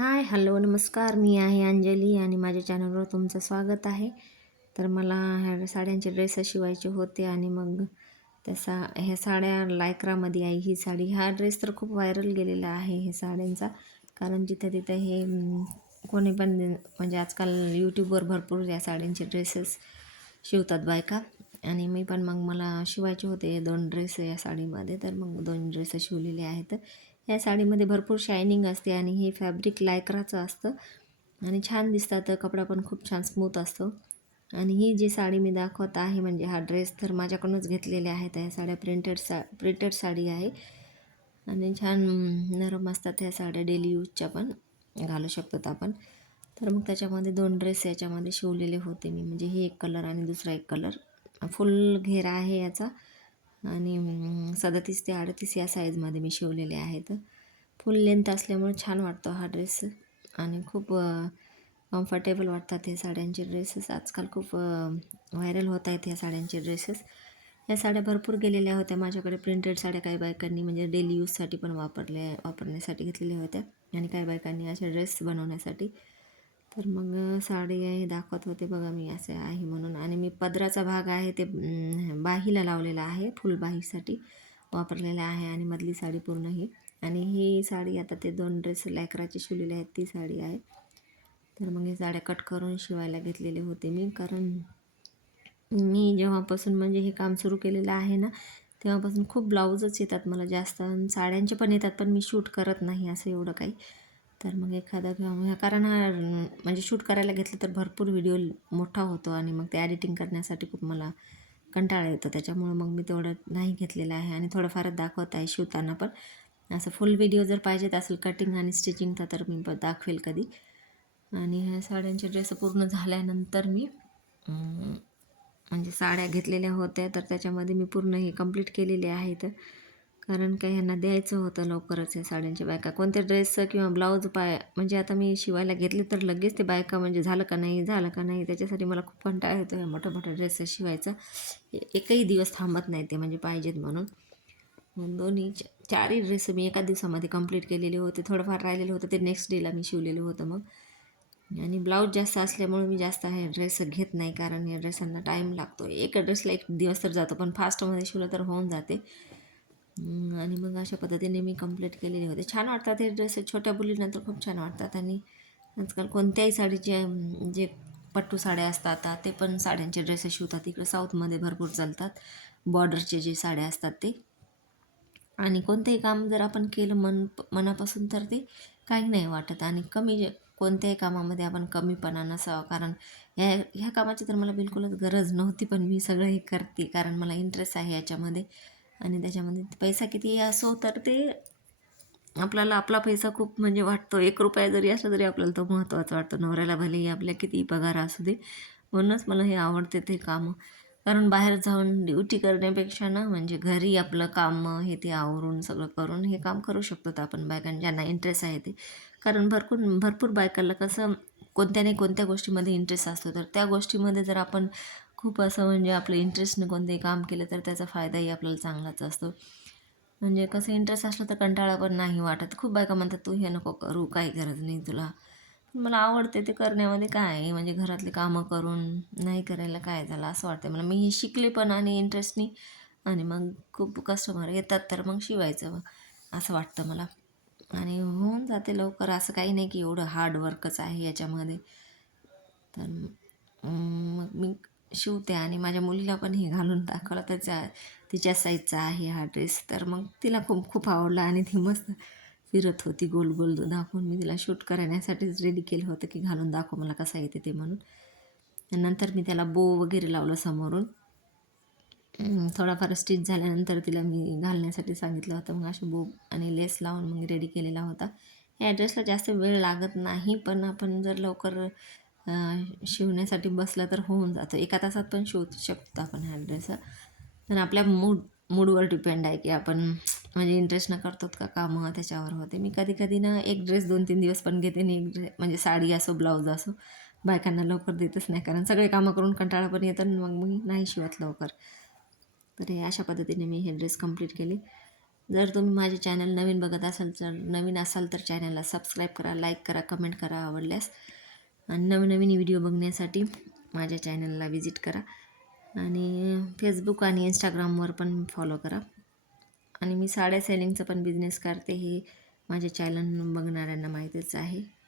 हाय, hello, नमस्कार. मी आहे अंजली आणि माझ्या चॅनलवर तुमचं स्वागत आहे. तर मला ह्या साड्यांचे ड्रेस शिवायचे होते आणि मग ह्या साड्या लायक्रामध्ये आहे ही साडी. हा ड्रेस तर खूप व्हायरल गेलेला आहे हे साड्यांचा. कारण जिथं तिथं हे कोणी पण म्हणजे आजकाल यूट्यूबवर भरपूर या साड्यांचे ड्रेसेस शिवतात बायका. आणि मी पण मग मला शिवायचे होते 2 ड्रेस या साडीमध्ये, तर मग 2 ड्रेस शिवलेले आहेत. या साडीमध्ये भरपूर शायनिंग असते आणि हे फॅब्रिक लायक्राचं असतं आणि छान दिसतात. कपडा पण खूप छान स्मूथ असतो. आणि ही जी साडी मी दाखवत आहे म्हणजे हा ड्रेस तर माझ्याकडूनच घेतलेले आहेत. ह्या साड्या प्रिंटेड साडी आहे आणि छान नरम असतात ह्या साड्या. डेली यूजच्या पण घालू शकतात आपण. तर मग त्याच्यामध्ये 2 ड्रेस याच्यामध्ये शिवलेले होते मी, म्हणजे हे एक कलर आणि दुसरा एक कलर. फुल घेरा आहे याचा आणि 37 ते 38 या साईजमध्ये मी शिवलेले आहेत. फुल लेंथ असल्यामुळे छान वाटतो हा ड्रेस आणि खूप कम्फर्टेबल वाटतात हे साड्यांचे ड्रेसेस. आजकाल खूप व्हायरल होत आहेत ह्या साड्यांचे ड्रेसेस. ह्या साड्या भरपूर गेलेल्या होत्या माझ्याकडे. प्रिंटेड साड्या काही बायकांनी म्हणजे डेली यूजसाठी पण वापरण्यासाठी घेतलेल्या होत्या आणि काही बायकांनी असे ड्रेस बनवण्यासाठी. तर मग साडी आहे दाखवत होते बघा मी असे आहे म्हणून. आणि मी पदराचा भाग आहे ते बाहीला लावलेला आहे, फुलबाहीसाठी वापरलेला आहे आणि मधली साडी पूर्ण ही. आणि ही साडी आता ते 2 ड्रेस लायक्राचे शिवलेले आहेत ती साडी आहे. तर मग हे साड्या कट करून शिवायला घेतलेले होते मी. कारण मी जेव्हापासून म्हणजे हे काम सुरू केलेलं आहे ना, तेव्हापासून खूप ब्लाऊजच येतात मला जास्त. साड्यांचे पण येतात पण मी शूट करत नाही असं एवढं काही. तर मग एखादा किंवा कारण म्हणजे शूट करायला घेतलं तर भरपूर व्हिडिओ मोठा होतो आणि मग ते एडिटिंग करण्यासाठी खूप मला कंटाळा येतो. त्याच्यामुळं मग मी तेवढं नाही घेतलेलं आहे आणि थोडंफारच दाखवत आहे शिवताना पण. असं फुल व्हिडिओ जर पाहिजेत असेल कटिंग आणि स्टिचिंगचा तर मी दाखवेल कधी. आणि ह्या साड्यांचे ड्रेस पूर्ण झाल्यानंतर मी म्हणजे साड्या घेतलेल्या होत्या तर त्याच्यामध्ये मी पूर्ण हे कंप्लीट केलेले आहेत. कारण काय ह्यांना द्यायचं होतं लवकरच या साड्यांच्या बायका. कोणते ड्रेस किंवा ब्लाऊज म्हणजे आता मी शिवायला घेतले तर लगेच ते बायका म्हणजे झालं का नाही त्याच्यासाठी मला खूप कंटाळा येतो या मोठ्या मोठ्या ड्रेसेस शिवायचा. एकही दिवस थांबत नाही ते म्हणजे पाहिजेत म्हणून. दोन्ही 4ही ड्रेस मी एका दिवसामध्ये कंप्लीट केलेले होते. थोडंफार राहिलेलं होतं ते नेक्स्ट डेला मी शिवलेलं होतं मग. आणि ब्लाऊज जास्त असल्यामुळे मी जास्त हे ड्रेस घेत नाही कारण या ड्रेसांना टाईम लागतो. एका ड्रेसला 1 दिवस तर जातो पण फास्टमध्ये शिवलं तर होऊन जाते. आणि मग अशा पद्धतीने मी कंप्लीट केलेले होते. छान वाटतात हे ड्रेस. छोट्या मुलींना तर खूप छान वाटतात. आणि आजकाल कोणत्याही साडीचे जे पट्टू साड्या असतात ते पण साड्यांचे ड्रेसेस शिवतात. इकडे साऊथमध्ये भरपूर चालतात बॉर्डरचे जे साड्या असतात ते. आणि कोणतेही काम जर आपण केलं मनापासून तर ते काही नाही वाटत. आणि कोणत्याही कामामध्ये आपण कमीपणा नसावा. कारण ह्या कामाची तर मला बिलकुलच गरज नव्हती पण मी सगळं हे करते कारण मला इंटरेस्ट आहे याच्यामध्ये. आणि त्याच्यामध्ये पैसा कितीही असो तर ते आपल्याला आपला पैसा खूप म्हणजे वाटतो. 1 रुपया जरी असला तरी आपल्याला तो महत्त्वाचा वाटतो. नवऱ्याला भलेही आपल्या कितीही पगार असू दे. म्हणूनच मला हे आवडते ते कामं. कारण बाहेर जाऊन ड्युटी करण्यापेक्षा ना म्हणजे घरी आपलं कामं हे ते आवरून सगळं करून हे काम करू शकतो आपण ज्यांना इंटरेस्ट आहे ते. कारण भरपूर भरपूर बायकांना कसं कोणत्या नाही कोणत्या गोष्टीमध्ये इंटरेस्ट असतो. तर त्या गोष्टीमध्ये जर आपण खूप असं म्हणजे आपलं इंटरेस्टने कोणतेही काम केलं तर त्याचा फायदाही आपल्याला चांगलाच असतो. म्हणजे कसं इंटरेस्ट असलं तर कंटाळा पण नाही वाटत. खूप बायका म्हणतात तू हे नको करू, काही गरज नाही तुला. पण मला आवडते ते करण्यामध्ये काय आहे म्हणजे घरातले कामं करून नाही करायला काय झालं असं वाटतं मला. मी हे शिकले पण आणि इंटरेस्टनी. आणि मग खूप कस्टमर येतात तर मग शिवायचं असं वाटतं मला. आणि होऊन जाते लवकर. असं काही नाही की एवढं हार्ड वर्कच आहे याच्यामध्ये. तर मग मी शिवते आणि माझ्या मुलीला पण हे घालून दाखवला. तिच्या साईजचा आहे हा ड्रेस. तर मग तिला खूप खूप आवडला आणि ती मस्त फिरत होती गोल गोल दाखवून. मी तिला शूट करण्यासाठीच रेडी केलं होतं की घालून दाखव मला कसा येते ते म्हणून. नंतर मी त्याला बो वगैरे लावलं समोरून. थोडाफार स्टिच झाल्यानंतर तिला मी घालण्यासाठी सांगितलं होतं. मग असे बो आणि लेस लावून मग रेडी केलेला होता. या ड्रेसला जास्त वेळ लागत नाही पण आपण जर लवकर शिवण्यासाठी बसलं तर होऊन जातं. 1 तासात पण शिवू शकतो आपण हा ड्रेस. पण आपल्या मूडवर डिपेंड आहे की आपण म्हणजे इंटरेस्टनं करतो का कामं त्याच्यावर होते. मी कधी कधी ना एक ड्रेस 2-3 दिवस पण घेते आणि एक ड्रेस म्हणजे साडी असो ब्लाऊज असो बायकांना लवकर देतच नाही. कारण सगळे कामं करून कंटाळा पण येतं आणि मग मी नाही शिवत लवकर. तर हे अशा पद्धतीने मी हे ड्रेस कंप्लीट केले. जर तुम्ही माझे चॅनल नवीन बघत असाल नवीन असाल तर चॅनलला सबस्क्राईब करा, लाईक करा, कमेंट करा आवडल्यास. आणि नवीन व्हिडिओ बघण्यासाठी माझ्या चॅनलला विजिट करा आणि फेसबुक आणि इंस्टाग्रामवर पण फॉलो करा. आणि मी साड्या सेलिंगचा पण बिझनेस करते, हे माझ्या चॅनल बघणाऱ्यांना माहीतच आहे.